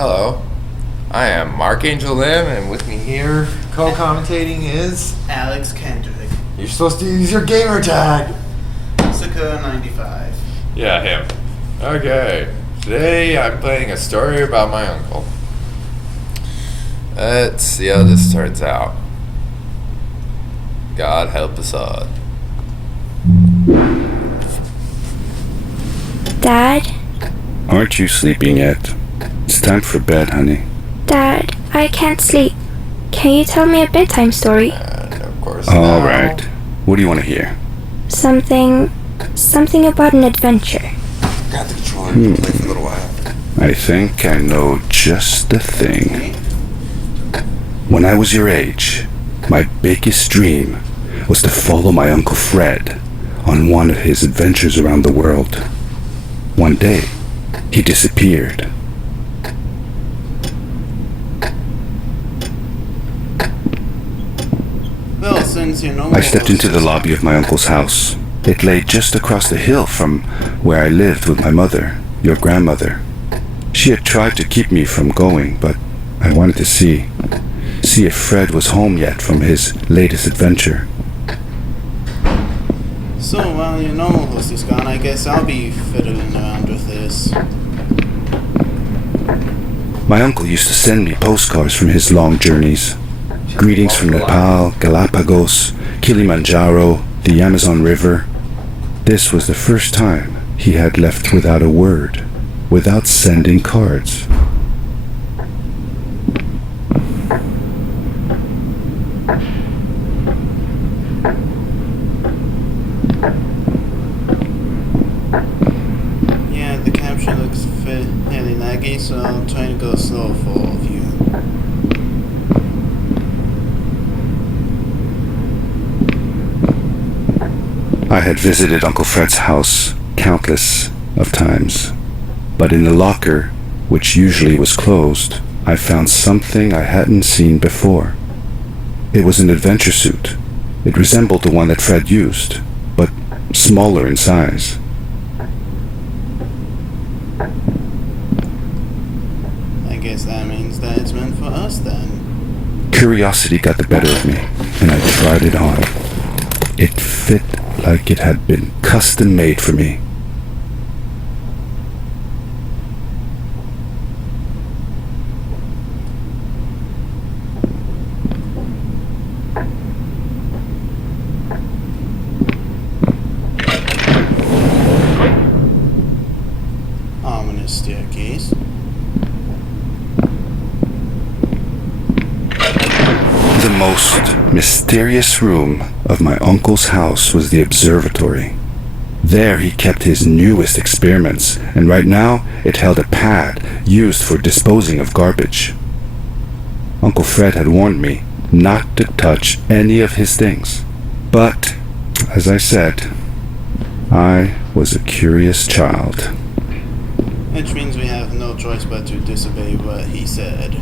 Hello, I am ArchangelM, and with me here, co-commentating is... Alex Kendrick. You're supposed to use your gamer tag! Sakura 95. Yeah, him. Okay, today I'm playing a story about my uncle. Let's see how this turns out. God help us all. Dad? Aren't you sleeping yet? It's time for bed, honey. Dad, I can't sleep. Can you tell me a bedtime story? Of course. All right. What do you want to hear? Something about an adventure. Got the controller to play for a little while. I think I know just the thing. When I was your age, my biggest dream was to follow my Uncle Fred on one of his adventures around the world. One day, he disappeared. Well, since you know... I stepped into the lobby of my uncle's house. It lay just across the hill from where I lived with my mother, your grandmother. She had tried to keep me from going, but I wanted to see if Fred was home yet from his latest adventure. So, while you know who's just gone, I guess I'll be fiddling around with this. My uncle used to send me postcards from his long journeys. Greetings from Nepal, Galapagos, Kilimanjaro, the Amazon River. This was the first time he had left without a word, without sending cards. Yeah, the capture looks fairly laggy, so I'm trying to go slow for all of you. I had visited Uncle Fred's house countless of times, but in the locker, which usually was closed, I found something I hadn't seen before. It was an adventure suit. It resembled the one that Fred used, but smaller in size. I guess that means that it's meant for us then. Curiosity got the better of me, and I tried it on. It fit like it had been custom made for me. Ominous staircase. The most mysterious room of my uncle's house was the observatory. There he kept his newest experiments, and right now it held a pad used for disposing of garbage. Uncle Fred had warned me not to touch any of his things. But, as I said, I was a curious child. Which means we have no choice but to disobey what he said.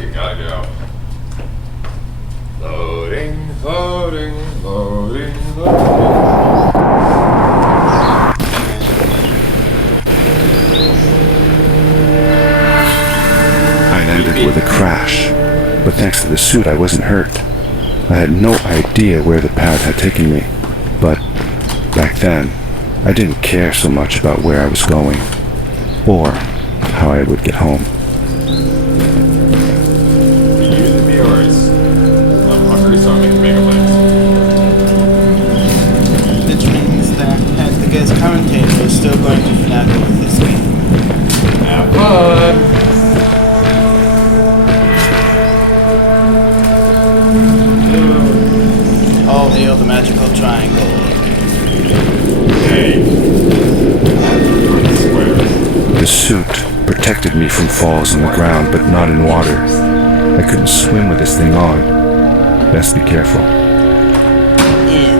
You gotta go. Loading, loading, loading, loading. I landed with a crash, but thanks to the suit I wasn't hurt. I had no idea where the pad had taken me, but back then, I didn't care so much about where I was going, or how I would get home. Which means that the guest commentator is still going to finagle with this game. Have fun! protected me from falls on the ground, but not in water. I couldn't swim with this thing on. Best be careful. Yeah.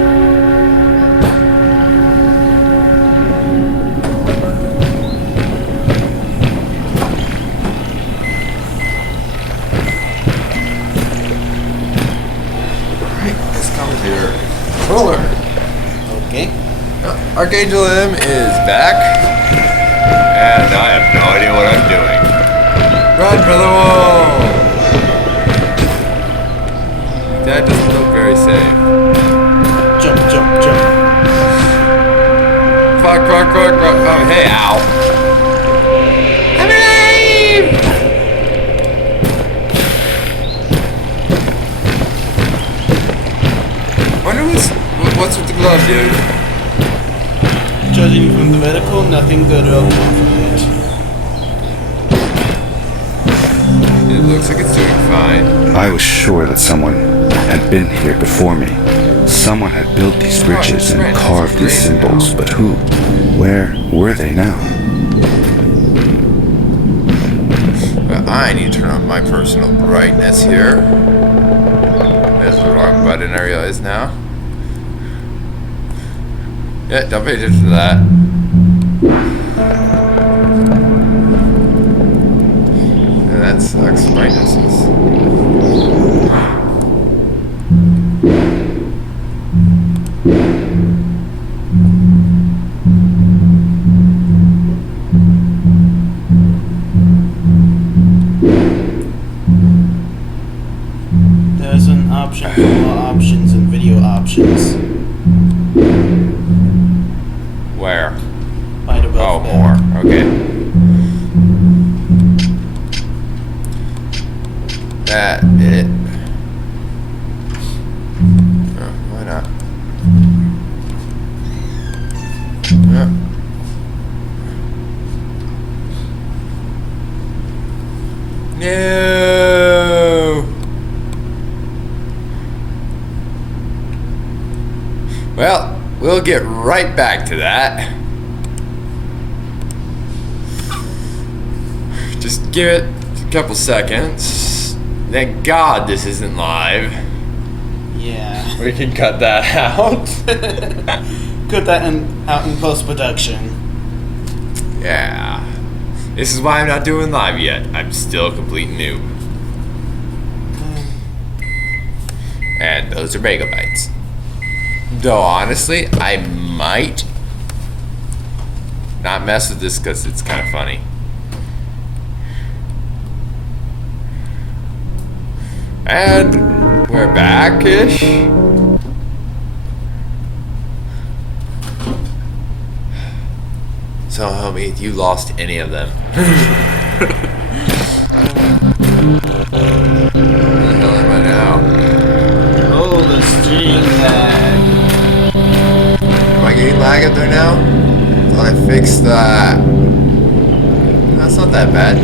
Alright, let's come here. Roller. Okay. Archangel M is back. And I have no idea what I'm doing. Run for the wall! That doesn't look very safe. Jump, jump, jump. Fuck. Oh, hey, ow. I'm alive! Wonder what's with the glove, dude? Judging from the medical, nothing good will come from it. It looks like it's doing fine. I was sure that someone had been here before me. Someone had built these bridges and carved these symbols, but who? Where were they now? Well, I need to turn on my personal brightness here. There's the wrong button, I realize now. Yeah, don't pay attention to that. Yeah, that sucks. Brightnesses. There's an option for more options and video options. Where? Right above Oh, that. more. Okay. That did it. Oh, why not? Yeah. No. Well, we'll get right back to that. Just give it a couple seconds. Thank God this isn't live. Yeah. We can cut that out. Put that out in post-production. Yeah. This is why I'm not doing live yet. I'm still a complete noob. And those are megabytes. Though honestly, I might not mess with this because it's kind of funny. And we're back-ish. So help me, you lost any of them. Where the hell am I now? Oh, the string lag. Am I getting lag up there now? Thought I fixed that. That's not that bad.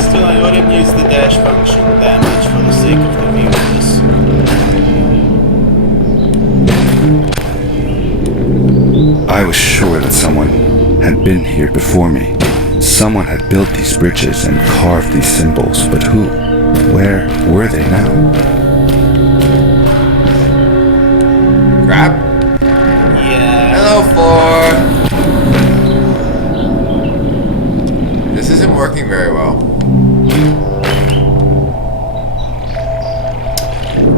Still, I wouldn't use the dash function that much for the sake of the viewers. I was sure that someone had been here before me. Someone had built these bridges and carved these symbols, but who? Where were they now? Crap. Yeah. Hello, 4. This isn't working very well.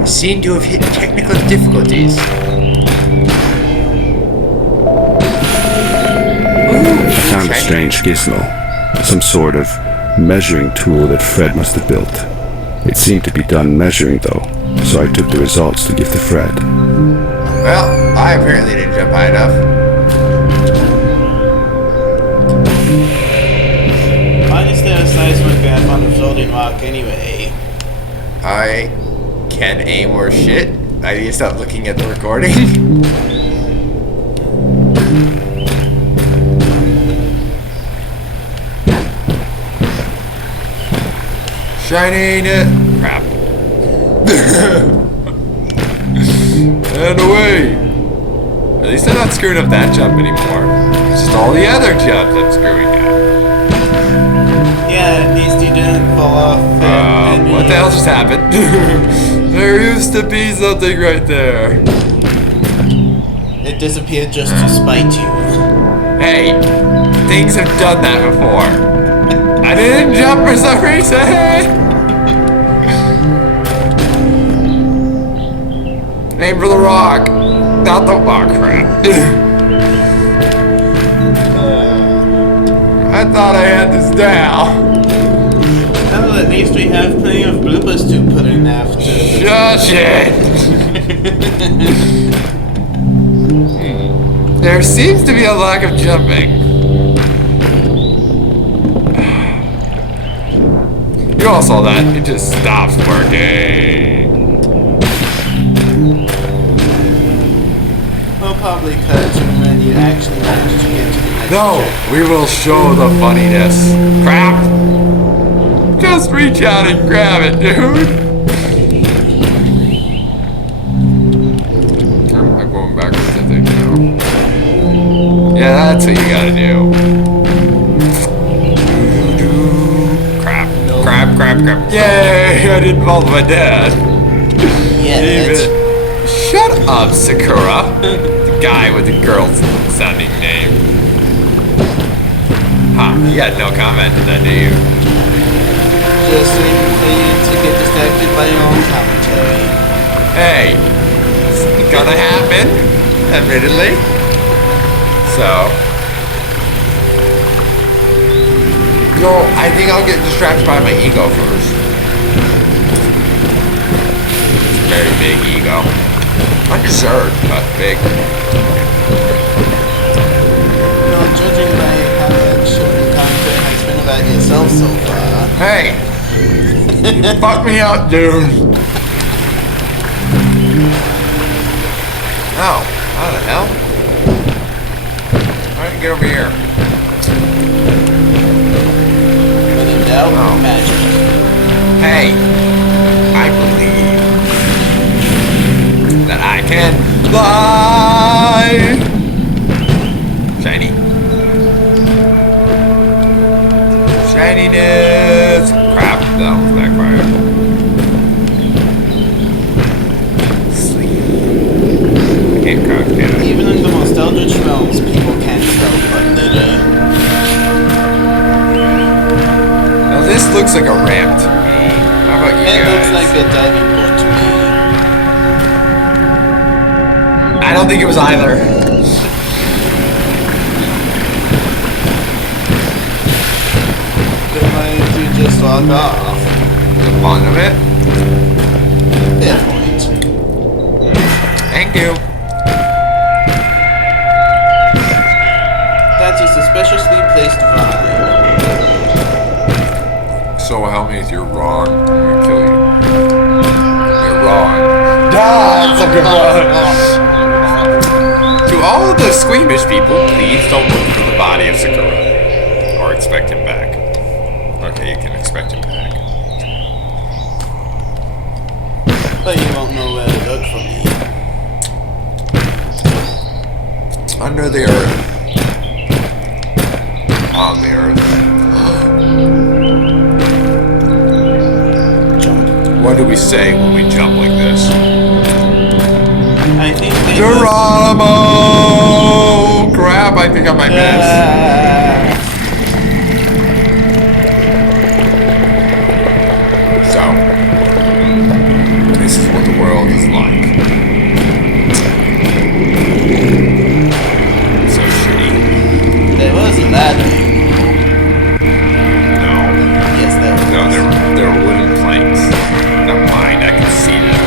I seem to have hit technical difficulties. I found a strange gizmo, some sort of measuring tool that Fred must have built. It seemed to be done measuring though, so I took the results to give to Fred. Well, I apparently didn't jump high enough. Why is there a seismic gap on the floating rock anyway? I can't aim or shit. I need to stop looking at the recording. Shining it. Crap. And away. At least I'm not screwing up that jump anymore. It's just all the other jumps I'm screwing up. Yeah, at least you didn't fall off. And What the hell just happened? There used to be something right there. It disappeared just to spite you. Hey, things have done that before. I didn't jump for some reason. Aim for the rock, not the rock crap. I thought I had this down. Well, at least we have plenty of bloopers to put in after. Shush it! There seems to be a lack of jumping. You all saw that. It just stops working. We'll probably cut to when you actually manage to get to the next No, check. we will show the funniness. Crap! Just reach out and grab it, dude. I'm going backwards, I think now. Yeah, that's what you gotta do. Crap. Yay! I didn't fall to my dad. Yeah, that's... Shut up, Sakura. The guy with the girl-sounding name. Huh, you got no comment to that, do you? Just so you continue to get distracted by your own commentary. Hey, it's gonna happen, admittedly. So, no, I think I'll get distracted by my ego first. It's a very big ego. Undeserved, but big. No, judging by how much of the commentary has been about yourself so far. Hey, you fucked me up, dude. Oh, how the hell? Why did you get over here? When in doubt, Oh. magic. Hey, I believe that I can fly. Shiny. Shininess. Crap, that was backfired. Sleep. I can't crouch, can I? Even in the most eldritch realms, people can't help but litter. Now this looks like a ramp to me. How about you It guys? looks like a diving board to me. I don't think it was either. Then why don't you just log off? The fun of it. Fair point. Thank you. That is a suspiciously placed vine. So help me if you're wrong. I'm gonna kill you. You're wrong. That's a good one. To all of the squeamish people, please don't look for the body of Sakura. Or expect him back. Okay, you can expect him back. But you won't know where to look for me. Under the earth. On the earth. Jump. What do we say when we jump like this? I think they Geronimo! Crap, I think I might miss. So, this is what the world is like. So shitty. There was a ladder. No. Yes, there was. No, there were wooden planks. Never mind, I can see them.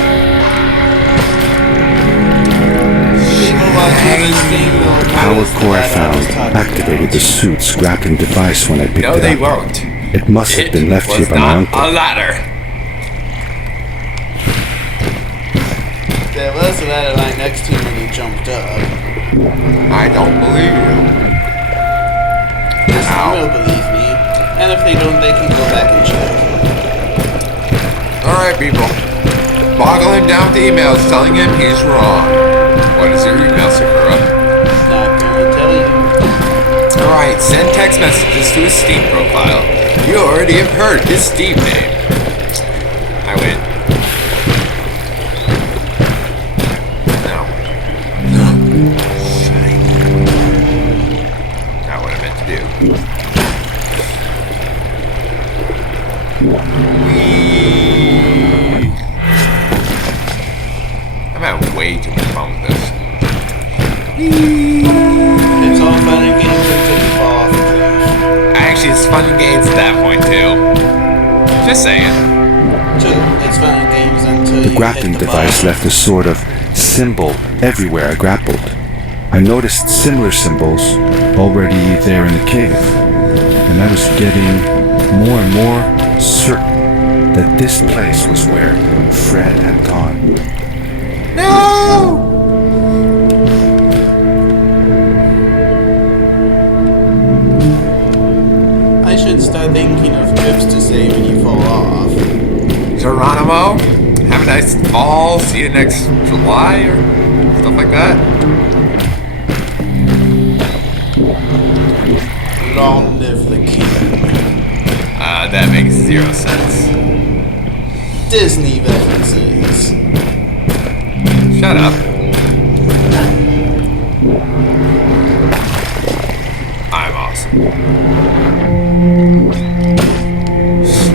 People watching this thing will The power notice the core I ladder found was talking activated the about. suit's grappling device when I picked No, it they up. won't. It must have been left was here by my not uncle. a ladder. There was a ladder right next to him when he jumped up. I don't believe you. Yes, Ow. they will believe me. And if they don't, they can go back and check. Alright, people. Boggle him down with emails telling him he's wrong. What is your email, Sakura? Not gonna tell you. right, send text messages to his Steam profile. You already have heard his Steam name. I win. No. Shiny. Not what I meant to do. Whee! I'm having way too much fun with this. It's all fun and games until you fall off the cliff. Actually, it's fun and games at that point, too. Just saying. True, it's fun and games until The you grappling hit the device bottom. left a sort of symbol everywhere I grappled. I noticed similar symbols already there in the cave, and I was getting more and more certain that this place was where Fred had gone. No! I should start thinking of trips to say when you fall off. Geronimo, have a nice fall. See you next July or stuff like that. Long live the king. That makes 0 sense. Disney references. Shut up. I'm awesome.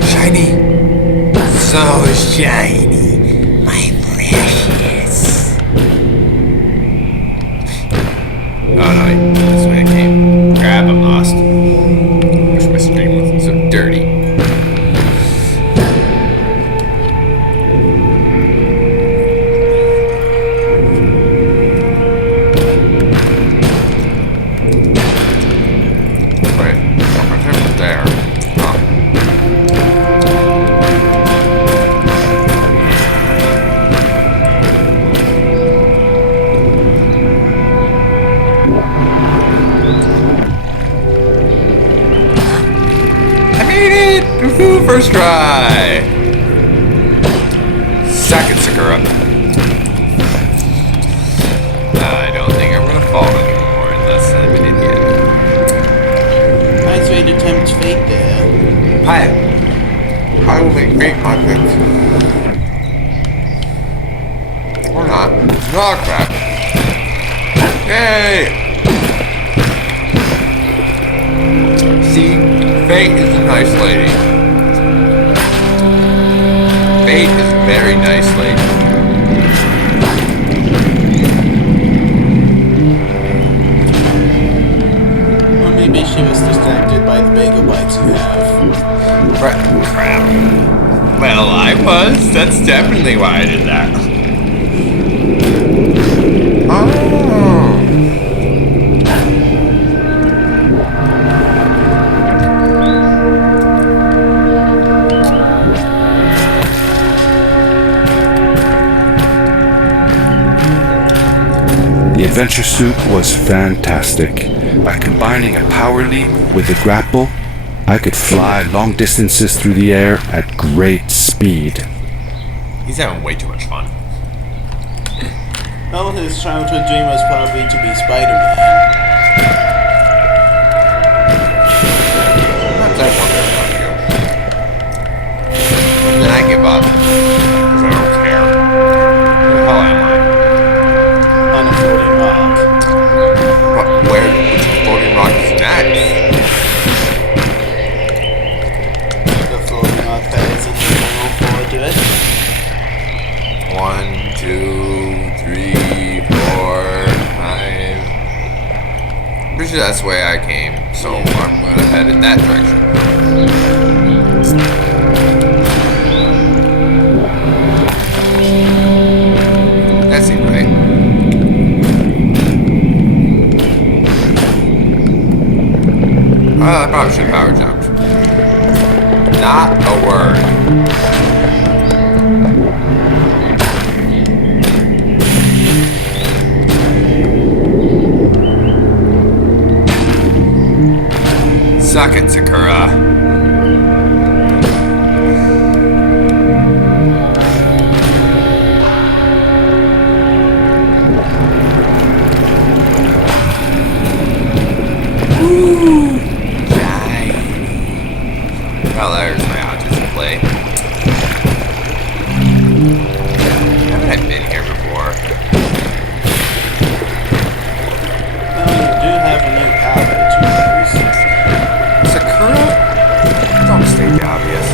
Shiny. So shiny. My precious. Oh no, wait. This way I came. Crap, I'm lost. Wish my stream wasn't so dirty. First try! Second Sakura. I don't think I'm gonna fall anymore unless I'm an idiot. Nice way to tempt fate there. I will make fate my pick. Or not. Oh crap. Yay! See, fate is a nice lady. Fate is a very nice lady. Or maybe she was distracted by the bagel bites you have. Crap. Well, I was. That's definitely why I did that. Oh. The adventure suit was fantastic. By combining a power leap with a grapple, I could fly long distances through the air at great speed. He's having way too much fun. Well, his childhood dream was probably to be Spider-Man. Sometimes I wonder about you. And then I give up. Because I don't care. Who the hell am I? On a floating rock. Which floating rock is next? The floating rock that is in the tunnel forward to it. 1, 2, 3, 4, 5. Pretty sure that's the way I came, so I'm gonna head in that direction. That seems right. I probably should have power jumped. Not a word. Suck it, Sakura. Woo! Shiny. Well, there's my autism play. Haven't I been here before? Well, you do have a new power to use. Sakura? Don't state the obvious.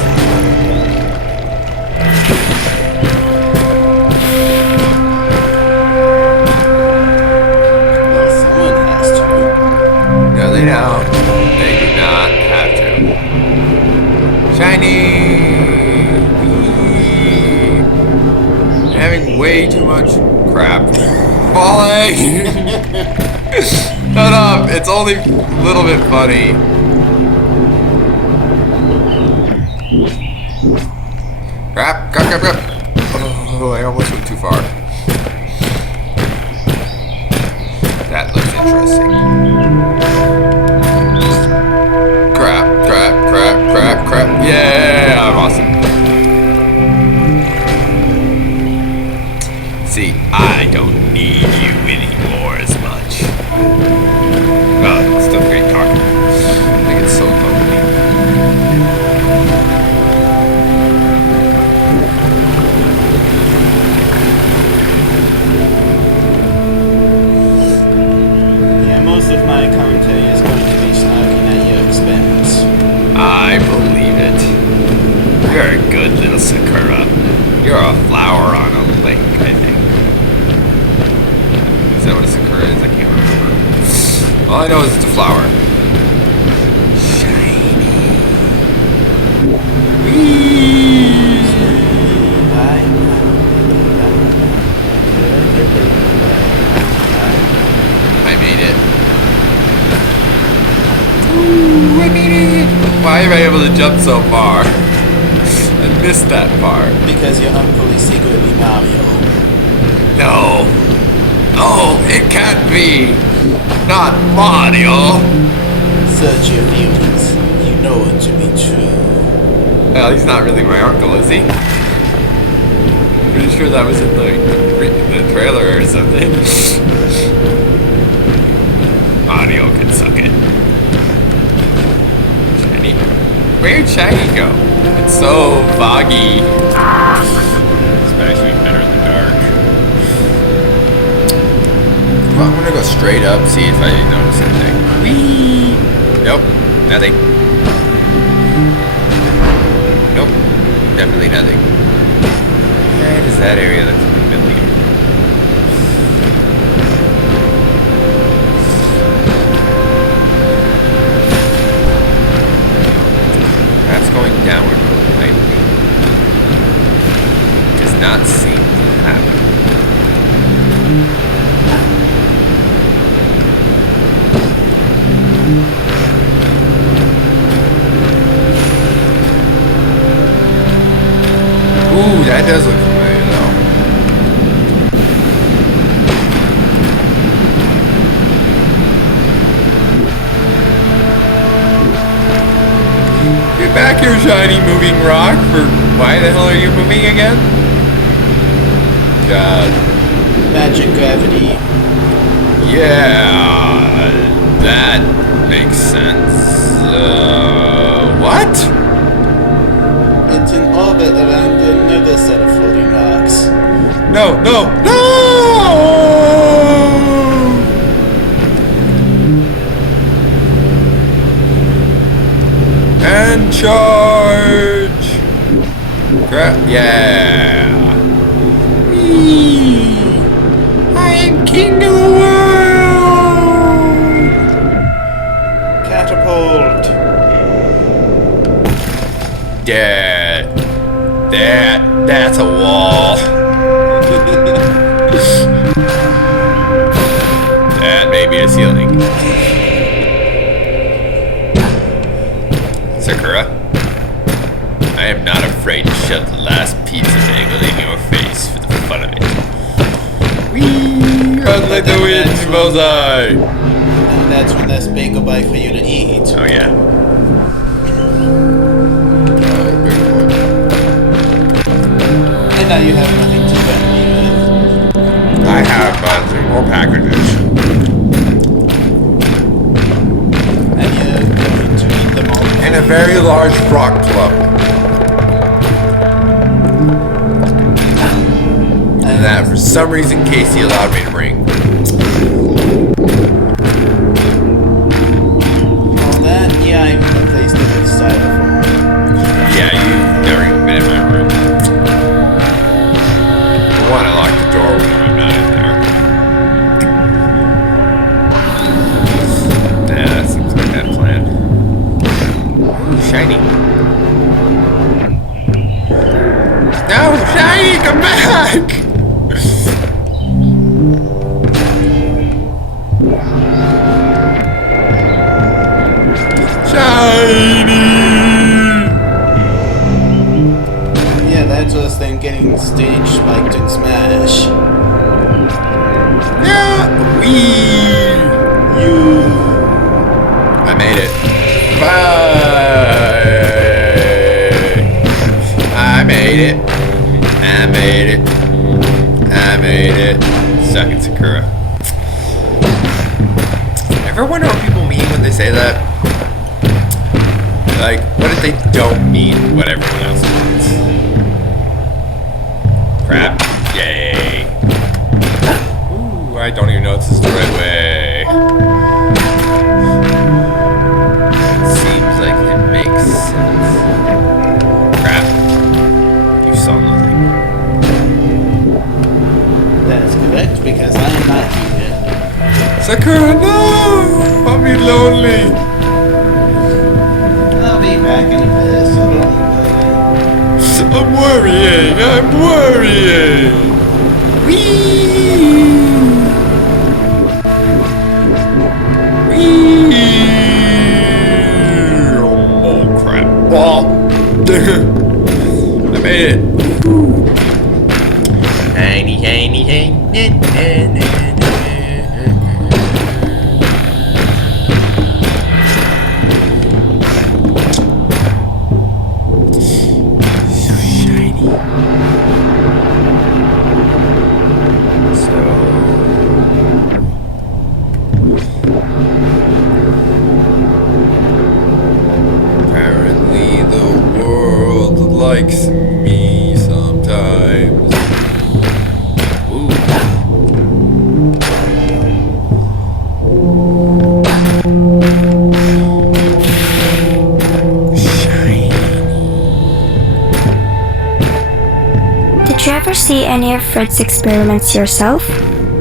Well, someone has to. No, they don't. They do not have to. Shiny! Whee! I'm having way too much crap. Falling! Shut up! It's only a little bit funny. Crap! Crap! Crap! Crap! Oh, I almost went too far. That looks interesting. Crap! Crap! Crap! Crap! Crap! Yeah! I'm awesome. See, I don't need you anymore as much. Well, it's still great talking. I think it's so lonely. Yeah, most of my commentary is going to be snarking at your expense. I believe it. You're a good little Sakura. You're a flower on a lake, I think. Is that what a Sakura is? I can't remember. All I know is it's a flower. Shiny. Whee! I made it. Ooh, I made it! Why am I able to jump so far? I missed that part. Because your uncle is secretly Mario. No. No, it can't be. Not Mario. Search your feelings. You know it to be true. Well, he's not really my uncle, is he? Pretty sure that was in the trailer or something. Mario can suck it. Shiny. Where'd Shiny go? It's so foggy. It's actually better in the dark. Well, I'm gonna go straight up, see if I notice anything. Whee! Nope, nothing. Nope, definitely nothing. Where does that area look familiar? Perhaps going downward might be. Does not seem to happen. Ooh, that does look familiar though. Get back here, shiny moving rock. Why the hell are you moving again? God. Magic gravity. Yeah, that makes sense. What? It's in orbit around another set of floating rocks. No, no, no! And charge! Yeah! Whee! I am king of the world! Catapult. Yeah. That's a wall. That may be a ceiling. Sakura, I am not afraid to shove the last piece of bagel in your face for the fun of it. Whee! Run like the wind, bullseye! And that's when there's bagel bite for you to eat. Oh yeah. And now you have nothing to threaten me with. I have 3 more packages. very large rock club. And that, for some reason, Casey allowed me to bring. All that, yeah, I even replaced it with styrofoam. Yeah, you've never even been in my room. For one, I locked the door when I'm not in there. Nah, that seems like that plan. Ooh, shiny. No, shiny, come back! Shiny! Yeah, that's worse than getting stage spiked in Smash. Yeah, I made it. Bye! I made it. I made it. I made it. Suck it, Sakura. Ever wonder what people mean when they say that? Like, what if they don't mean what everyone else means? Crap. Yay. Ooh, I don't even know if this is the right way. Seems like it makes sense. Crap. You saw nothing. That is correct, because I am not here. Sakura, no! I'll be lonely. I'll be back in a bit, so don't worry. I'm worrying. I'm worrying. Whee! Whee! Oh crap! Oh, I made it. Tiny, tiny, tiny. Likes me sometimes. Ooh. Shiny. Did you ever see any of Fred's experiments yourself?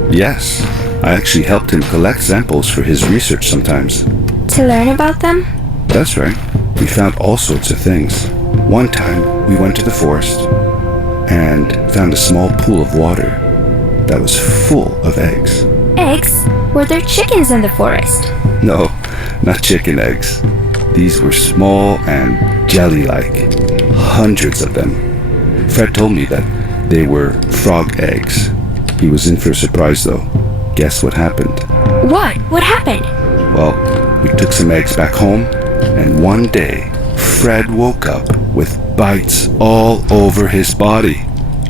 Yes, I actually helped him collect samples for his research sometimes. To learn about them? That's right. We found all sorts of things. One time, we went to the forest and found a small pool of water that was full of eggs. Eggs? Were there chickens in the forest? No, not chicken eggs. These were small and jelly-like. Hundreds of them. Fred told me that they were frog eggs. He was in for a surprise though. Guess what happened? What? What happened? Well, we took some eggs back home, and one day, Fred woke up with bites all over his body.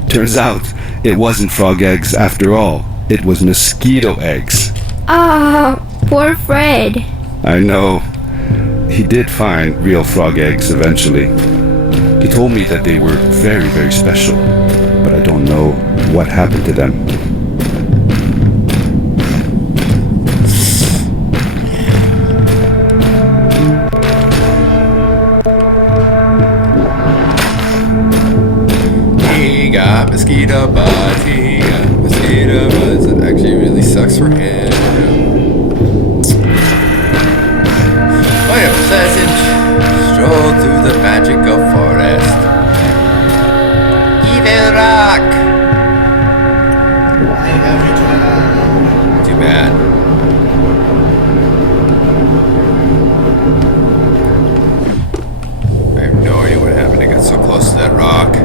Turns out, it wasn't frog eggs after all. It was mosquito eggs. Ah, poor Fred. I know. He did find real frog eggs eventually. He told me that they were very, very special, but I don't know what happened to them. Mosquito bites, he got mosquito bites. It actually really sucks for him. By a pleasant stroll through the magical forest. Evil rock! I have returned. Too bad. I have no idea what happened. I got so close to that rock.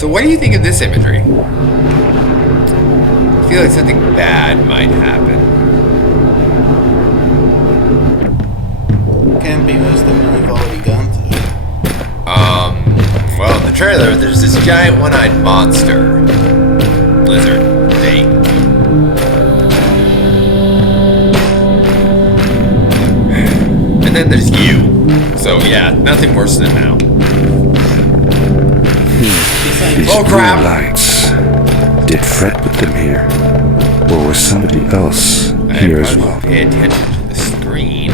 So what do you think of this imagery? I feel like something bad might happen. Can't be worse than what we've already gone through. Well, in the trailer, there's this giant one-eyed monster. Lizard thing. And then there's you. So yeah, nothing worse than now. These Oh, crap. blue lights. Did Fred put them here? Or was somebody else here as well? Pay attention to the screen.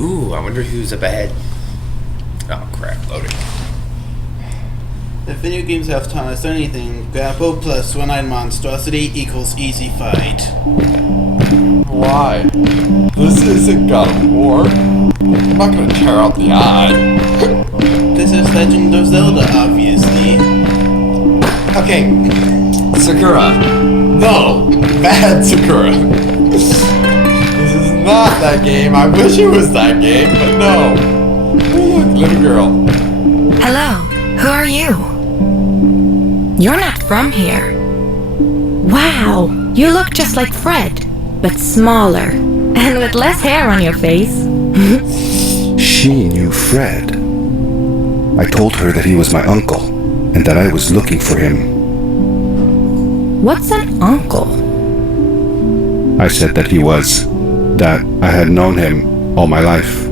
Ooh, I wonder who's up ahead. Oh crap, loading. If video games have taught us anything, grapple plus one-eyed monstrosity equals easy fight. Why? This isn't God of War. I'm not gonna tear out the eye. This is Legend of Zelda, obviously. Okay, Sakura. No, bad Sakura. This is not that game. I wish it was that game, but no. Oh, look, little girl. Hello, who are you? You're not from here. Wow, you look just like Fred, but smaller, and with less hair on your face. She knew Fred. I told her that he was my uncle, and that I was looking for him. What's an uncle? I said that he was. That I had known him all my life.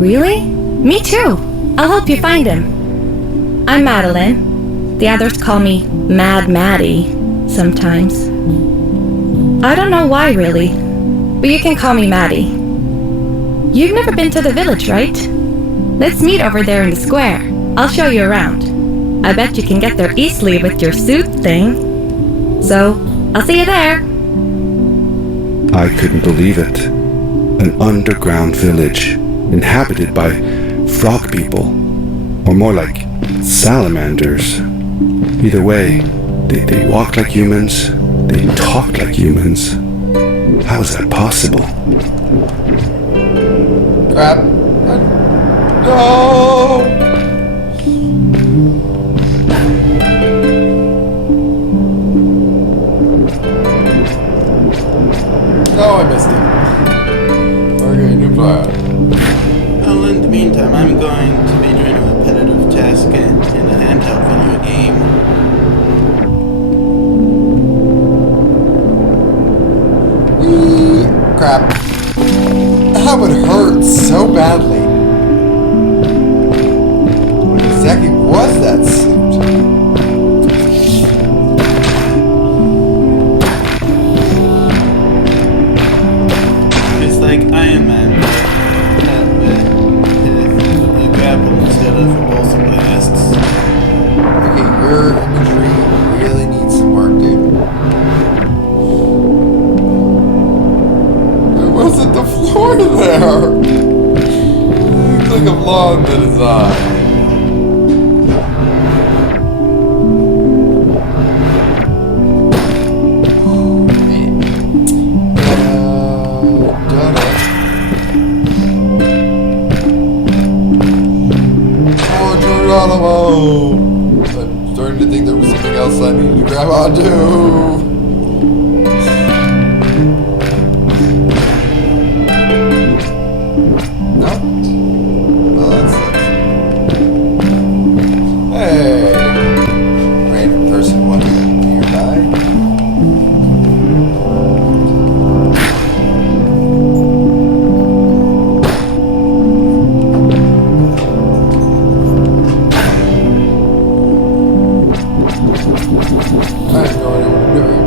Really? Me too. I'll help you find him. I'm Madeline. The others call me Mad Maddie sometimes. I don't know why really, but you can call me Maddie. You've never been to the village, right? Let's meet over there in the square. I'll show you around. I bet you can get there easily with your suit thing. So, I'll see you there. I couldn't believe it. An underground village, inhabited by frog people, or more like salamanders. Either way, they walk like humans, they talk like humans. How is that possible? Crap. No! Oh, I missed it. Okay, new plan. Well, in the meantime, I'm going to be doing a repetitive task in a handheld video game. Crap. That would hurt so badly. What exactly was that suit? It's like Iron Man, with a grapple instead of a pulse blasts. Okay, your imagery really needs some work, dude. It wasn't the floor there. Looks like a flaw in the design. Done it. Oh, Geronimo! I'm starting to think there was something else I needed to grab onto. No? Well, that sucks. Hey! Random person wandering nearby. I have no idea what I'm doing,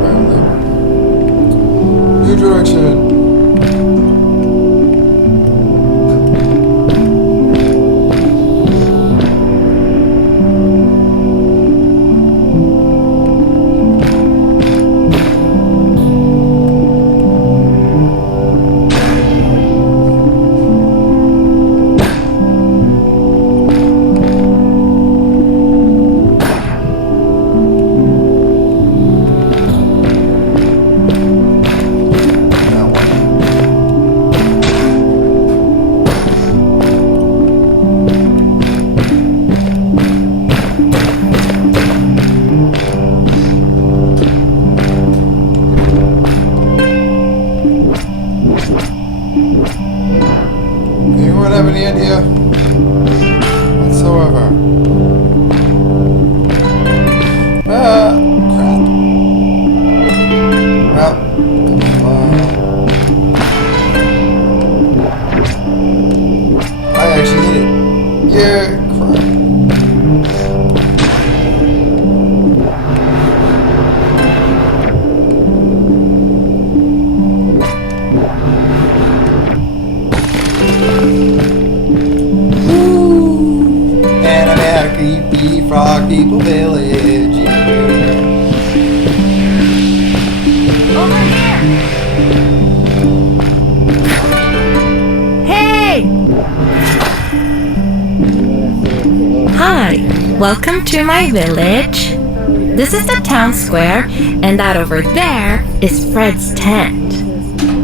Crap. Well, I actually hit it. Yeah, crap. And I'm at a creepy frog people village. Over here! Hey! Hi, welcome to my village. This is the town square, and that over there is Fred's tent.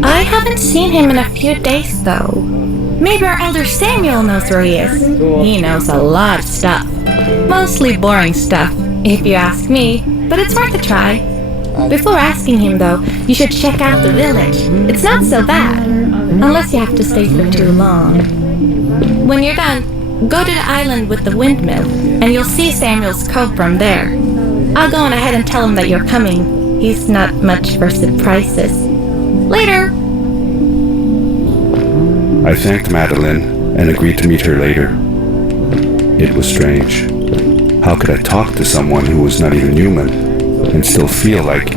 I haven't seen him in a few days though. Maybe our elder Samuel knows where he is. He knows a lot of stuff. Mostly boring stuff, if you ask me, but it's worth a try. Before asking him though, you should check out the village. It's not so bad, unless you have to stay for too long. When you're done, go to the island with the windmill, and you'll see Samuel's cove from there. I'll go on ahead and tell him that you're coming. He's not much for surprises. Later! I thanked Madeline and agreed to meet her later. It was strange. How could I talk to someone who was not even human and still feel like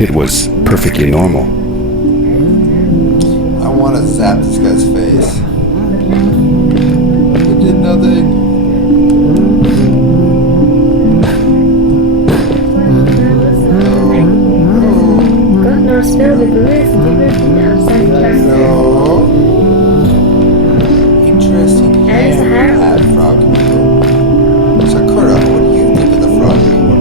it was perfectly normal? I want to zap this guy's face. It did nothing. No. Interesting. Frog people. Sakura, what do you think of the frog people?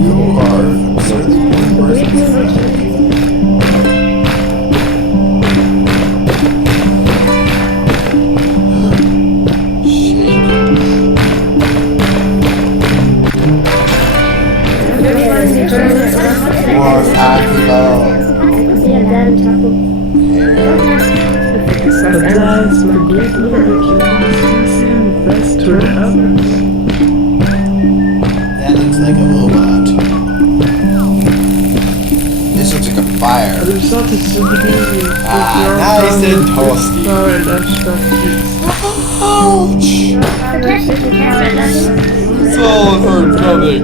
You are absurdly one person. More Akilo. That looks like a robot. This looks like a fire. Nice and toasty. Ouch! It's all of her coming.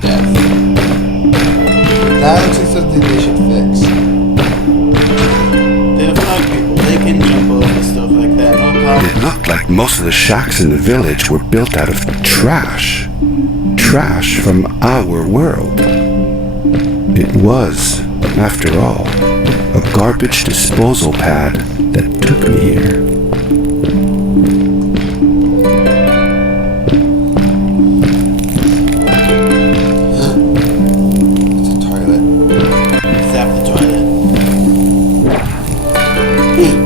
Death. That looks like something they should fix. They're frog people. They can jump over stuff like that. No problem. It looked like most of the shacks in the village were built out of trash. Trash from our world. It was, after all, a garbage disposal pad that took me here. It's a toilet. Zap the toilet.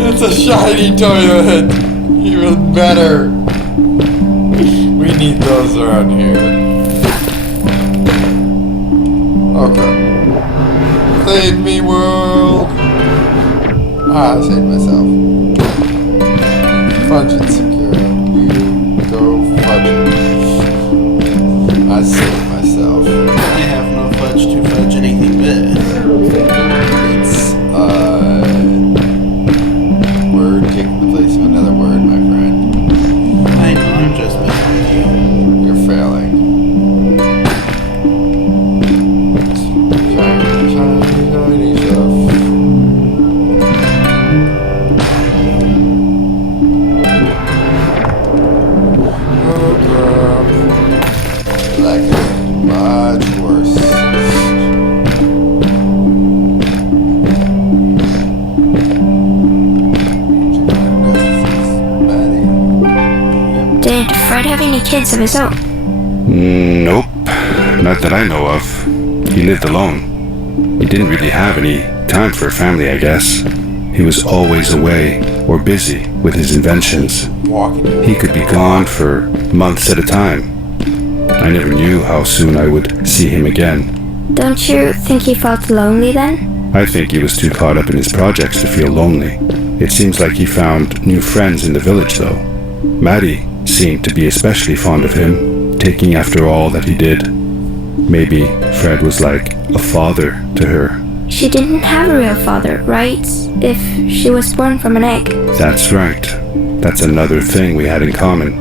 It's a shiny toilet! Even better! We need those around here. Okay. Save me, world! I saved myself. Fudge it, Sakura. You go fudge it. I saved myself. I have no fudge to fudge anything with. It's, word taking the place of another word, my friend. I know, I'm just messing with you. You're failing. Shiny stuff. Oh crap. Like it much worse. Did Fred have any kids of his own? Nope, not that I know of. He lived alone. He didn't really have any time for a family, I guess. He was always away or busy with his inventions. Walking. He could be gone for months at a time. I never knew how soon I would see him again. Don't you think he felt lonely then? I think he was too caught up in his projects to feel lonely. It seems like he found new friends in the village, though. Maddie seemed to be especially fond of him, taking after all that he did. Maybe Fred was like a father to her. She didn't have a real father, right? If she was born from an egg. That's right. That's another thing we had in common.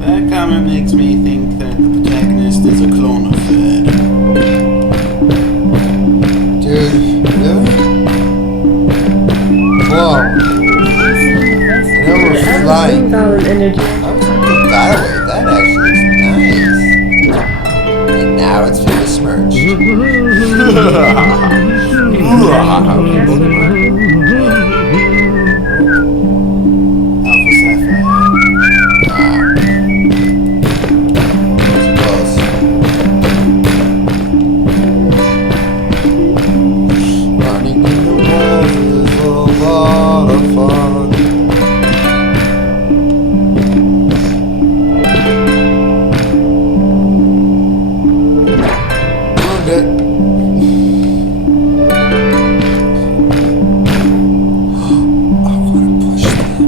That comment makes me think that the protagonist is a clone of Fred. Dude, really? Whoa. You know we're flying. I was gonna put that away. That actually is nice. And now it's been besmirched. Alpha Sapphire. Close. Running in the walls is a lot of fun. Ruined it. I want to push them.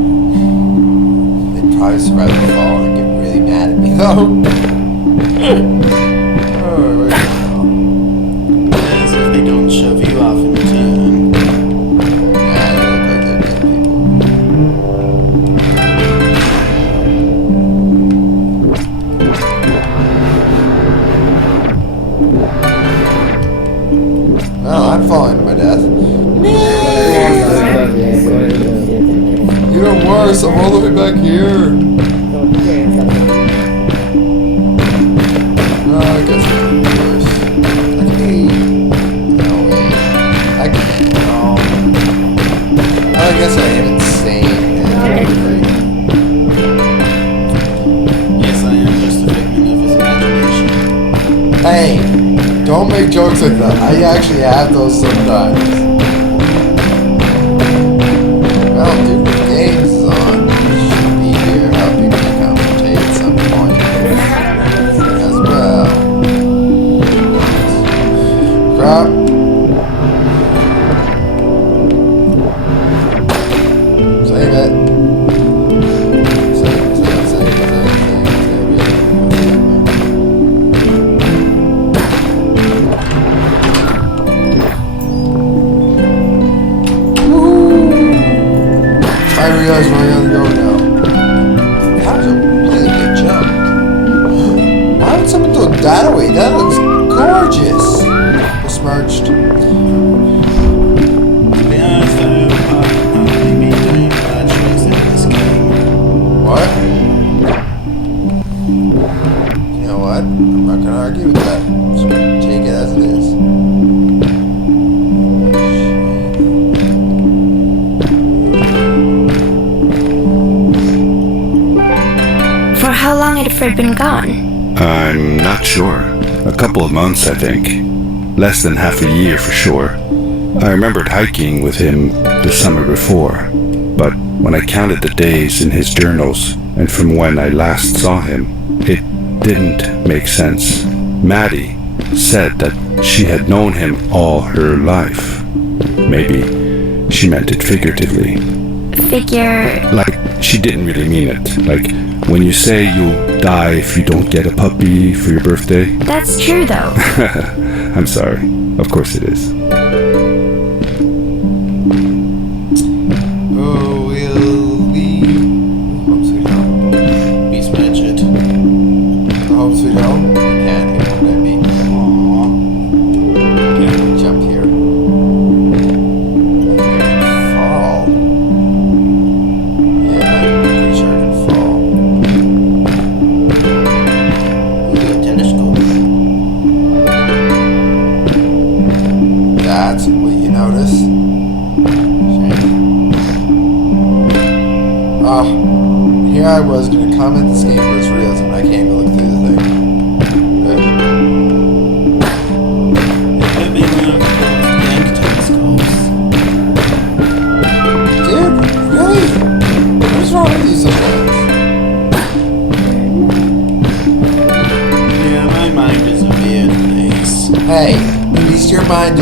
They'd probably survive the fall and get really mad at me though. Oh, where'd it go? As if they don't shove you off in turn. Yeah, they look like they're good people. Well, I'm falling to my death. Even worse, I'm all the way back here. No, I guess it's worse. I can eat. No, wait. I can't. No. I guess I am insane. Yes, I am just a figment of his imagination. Hey, don't make jokes like that. I actually have those sometimes. Well, dude, the game's on. You should be here helping me commentate at some point. As well. Crap. Save it. Save it. I realize where I gotta go now. That was a really good jump. Why would someone throw that away? That looks gorgeous. Besmirched. To be honest, I would probably be doing a bad choice in this game. What? You know what? I'm not gonna argue with that. I'm just gonna take it as it is. For how long had Fred been gone? I'm not sure. A couple of months, I think. Less than half a year for sure. I remembered hiking with him the summer before, but when I counted the days in his journals and from when I last saw him, it didn't make sense. Maddie said that she had known him all her life. Maybe she meant it figuratively. Figure. Like, she didn't really mean it. Like, when you say you'll die if you don't get a puppy for your birthday. That's true though. I'm sorry. Of course it is. Oh, we'll leave. Home sweet home. Beast Budget. Home sweet home? I can't hear what that means. Aww. Okay, jump here. Fall. Yeah, I'm pretty sure I can fall. Ooh, a telescope. That's what you notice. Shame. Oh, here I was gonna comment this game for its realism, and I can't even look through the thing. It could be one of those bank telescopes. Dude, really? What is wrong with you sometimes? Yeah, my mind is a weird place. Hey,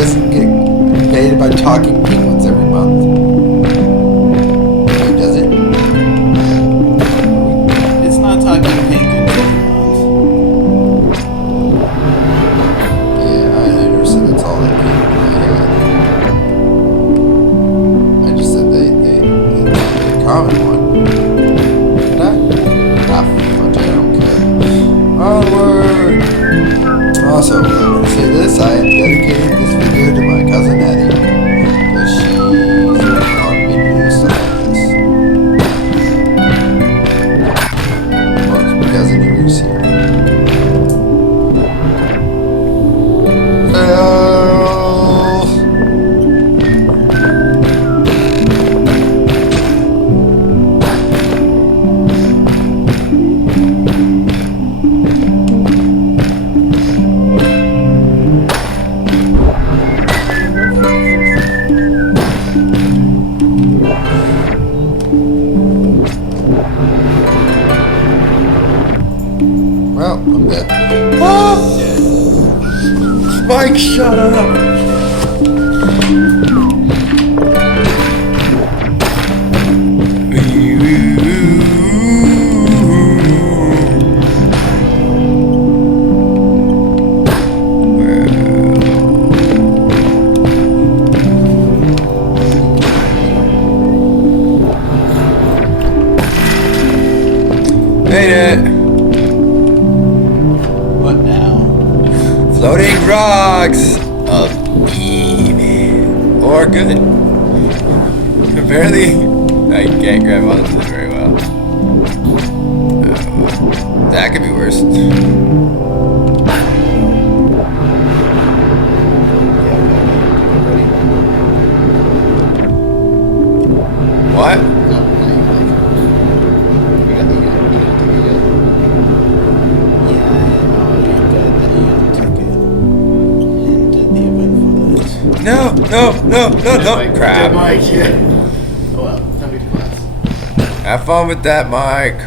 doesn't get invaded by talking penguins every month. Wait, does it? It's not talking penguins every month. Yeah, I understood that's all that came to my head. I just said they common one. Did I? Ah, fuck, I don't care. Onward! Also, I'm gonna say this, I am dedicating this video to my cousin Eddie. Because she's working on me to do stuff like this. Well, it's my cousin who's here. Fail! Well, I'm dead. Ah! Mike, shut up! Made it! What now? Floating rocks of evil. Or good. Apparently, I can't grab onto this very well. That could be worse. What? No, crap. Mike, yeah. Oh well, time to class. Have fun with that, Mike.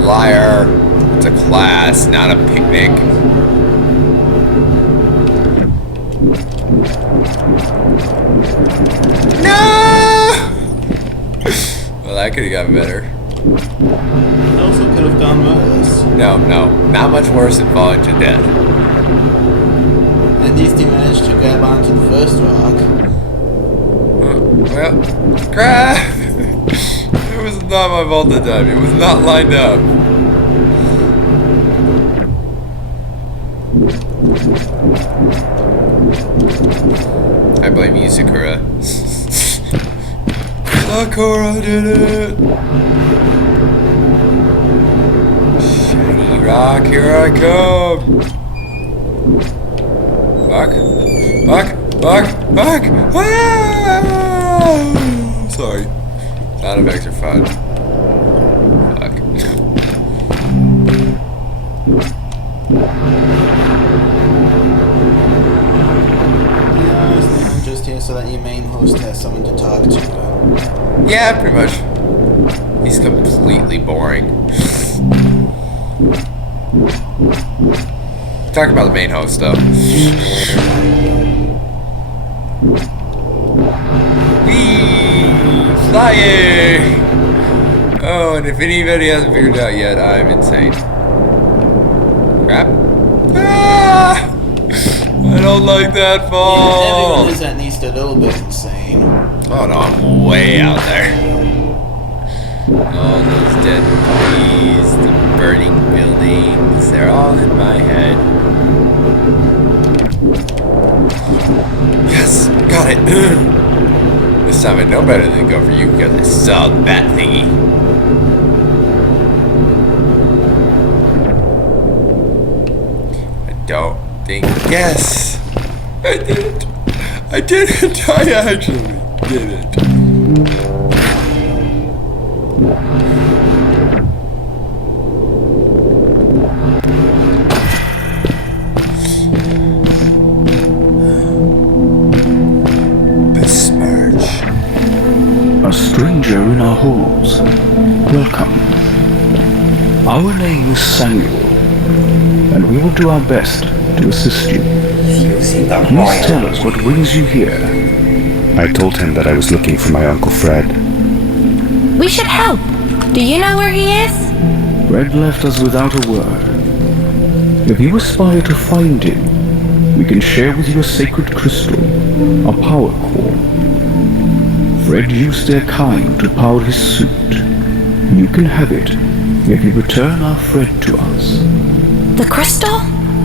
Liar. It's a class, not a picnic. No! Well, that could have gotten better. It also could have gone worse. No, not much worse than falling to death. At least he managed to grab onto the first rock. Well, crap! It was not my fault that time. It was not lined up. I blame you, Sakura. Sakura did it! Shiny rock, here I come! Fuck! Ah! Sorry. Sound effects are fun. Fuck. I'm just here so that your main host has someone to talk to. Yeah, pretty much. He's completely boring. Talk about the main host, though. Whee! Flying! Oh, and if anybody hasn't figured it out yet, I'm insane. Crap. Ah! I don't like that Yeah, fall! everyone is at least a little bit insane. Oh no, I'm way out there. All those dead bodies, the burning buildings, they're all in my head. Yes, got it. This time I know better than to go for you because I saw that thingy. I don't think, yes, I did it. I actually did it. A stranger in our halls. Welcome. Our name is Samuel, and we will do our best to assist you. Please tell us what brings you here. I told him that I was looking for my Uncle Fred. We should help. Do you know where he is? Fred left us without a word. If you aspire to find him, we can share with you a sacred crystal, a power core. Fred used their kind to power his suit. You can have it if you return our Fred to us. The crystal?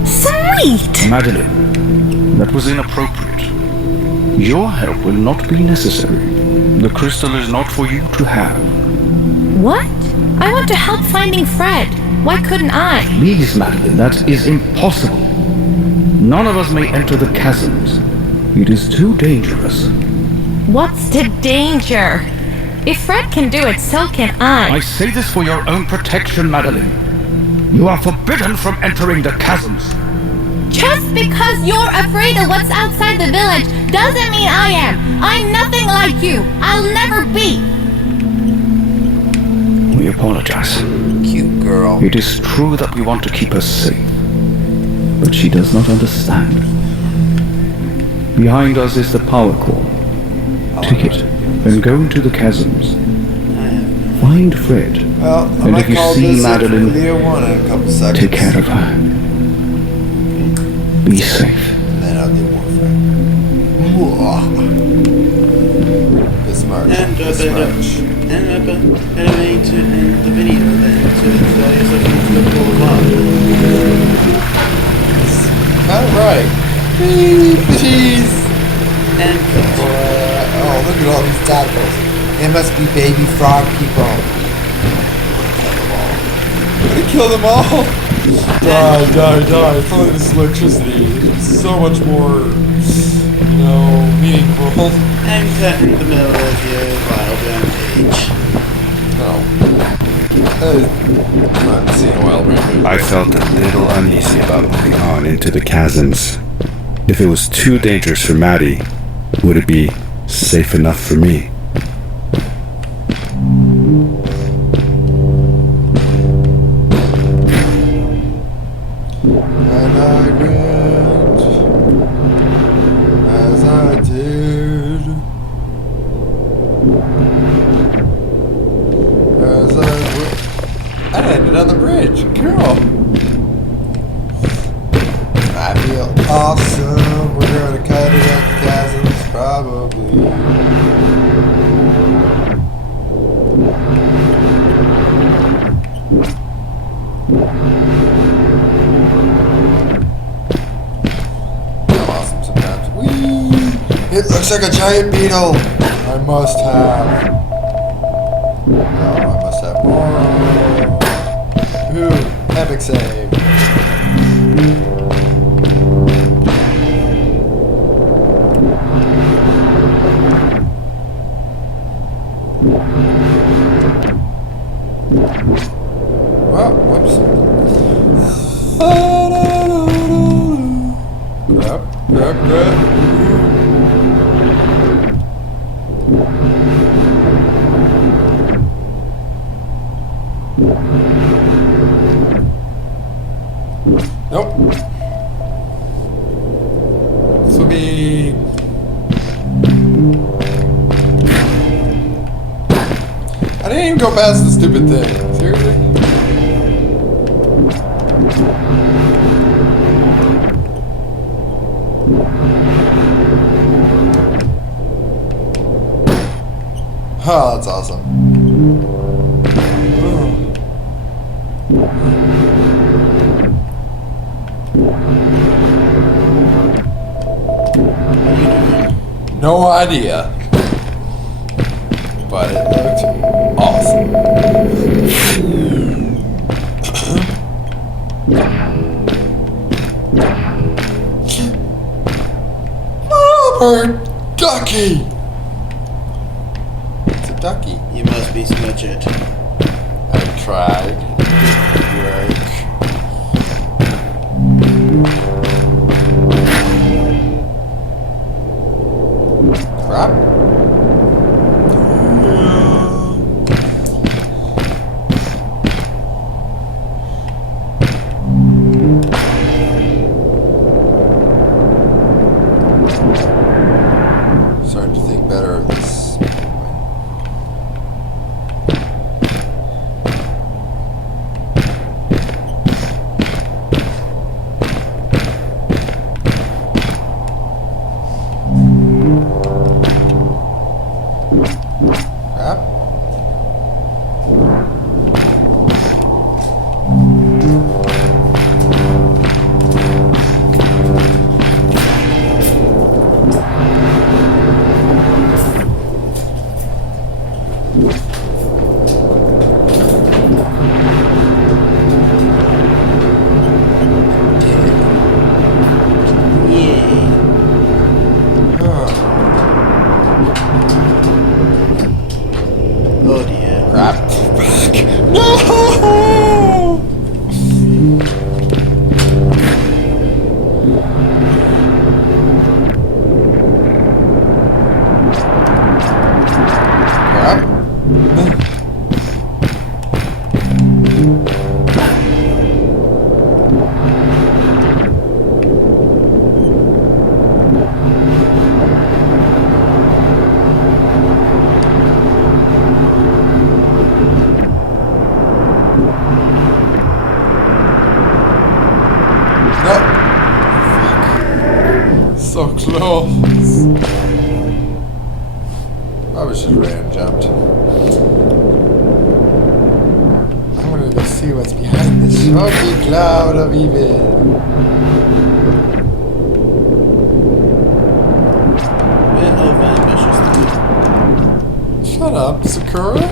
Sweet! Madeline, that was inappropriate. Your help will not be necessary. The crystal is not for you to have. What? I want to help finding Fred. Why couldn't I? Please, Madeline, that is impossible. None of us may enter the chasms. It is too dangerous. What's the danger? If Fred can do it, so can I I. say this for your own protection, Madeline. You are forbidden from entering the chasms. Just because you're afraid of what's outside the village doesn't mean I am. I'm nothing like you. I'll never be. We apologize. Cute girl. It is true that we want to keep her safe, but she does not understand. Behind us is the power core. Take it and go into the chasms. Find Fred, Well, I and might if you call see this Madeline, video one in a couple seconds. take care of her. Be safe. And then I'll do more friend. Good smart. And Good smart. anyway, to end the video then, to tell yourself into the full log. Alright. Jeez. And Oh, look at all these tadpoles. They must be baby frog people. They kill them all. Die. It's only this electricity. It's so much more, meaningful. I'm cut in the middle of your wild rampage. I'm not seeing a wild rampage. I felt a little uneasy about moving on into the chasms. If it was too dangerous for Maddie, would it be safe enough for me? And I went as I did, as I went. I landed on the bridge, girl. I feel awesome. We're gonna cut it at the chasms, probably. Awesome sometimes. Whee! It looks like a giant beetle. I must have. No, I must have more. Ooh, epic save. Well, whoops. Grab. Nope. This will be. I didn't even go past the stupid thing. Seriously? Oh, that's awesome. No idea. But it looked awesome. Rubber ducky. It's a ducky. you must be Smudget. I tried. It didn't work. Crap. So close. I was just ran jumped. I'm gonna go see what's behind this smoky cloud of evil. Bit of ambitious. Shut up, Sakura.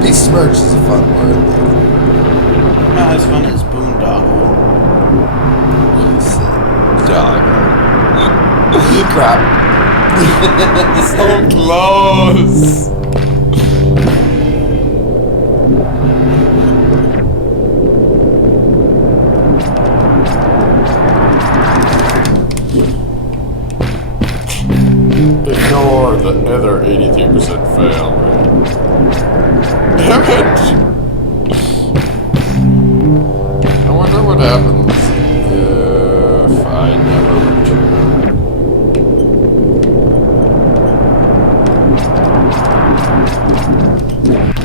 Besmirch is a fun word, though. Not as fun as boondoggle. You said dog. Crap. So close. Ignore the other 83% fail rate. Damn it! I wonder what happens if I never return.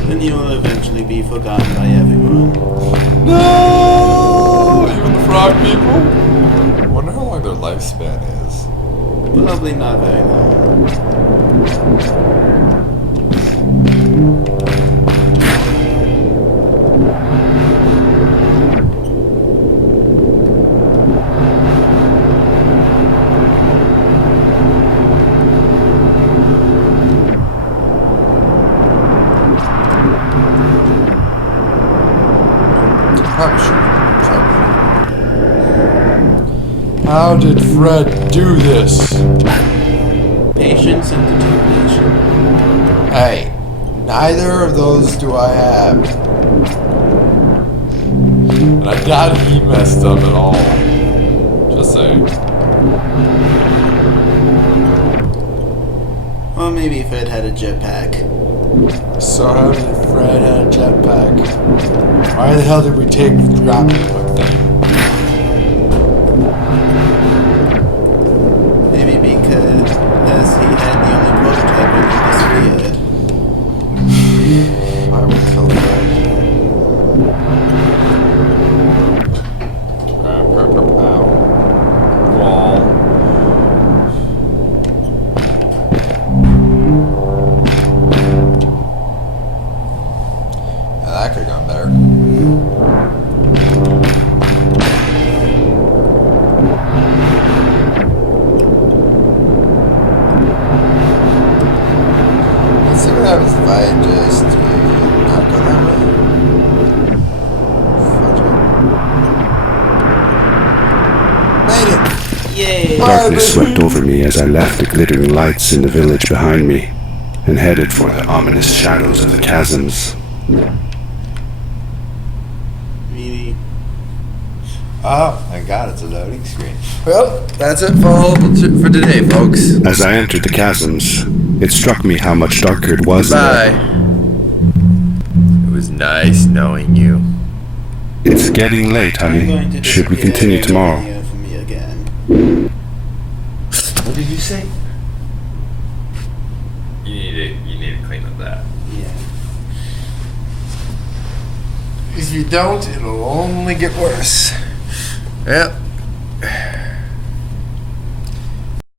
Then you will eventually be forgotten by everyone. No! Even the frog people? I wonder how long their lifespan is. Probably not very long. How did Fred do this? Patience and determination. Hey, neither of those do I have. And I doubt he messed up at all. Just saying. Or maybe Fred had a jetpack. So how did Fred have a jetpack? Why the hell did we take the dropping hook thing? Maybe because he had the only prototype when he disappeared. I will kill Fred. Ow. Wall. Yeah, that could have gone better. Let's see what happens if I just not go that way. Fudge it. Made it! Yay! Darkness swept over me as I left the glittering lights in the village behind me and headed for the ominous shadows of the chasms. Really? Oh, thank God, it's a loading screen. Well, that's it for today, folks. As I entered the chasms, it struck me how much darker it was Bye. there. It was nice knowing you. It's getting late, I'm going honey. to Should we disappear continue every tomorrow? video for me again. What did you say? You need to clean up that. Yeah. If you don't, it'll only get worse. Yep.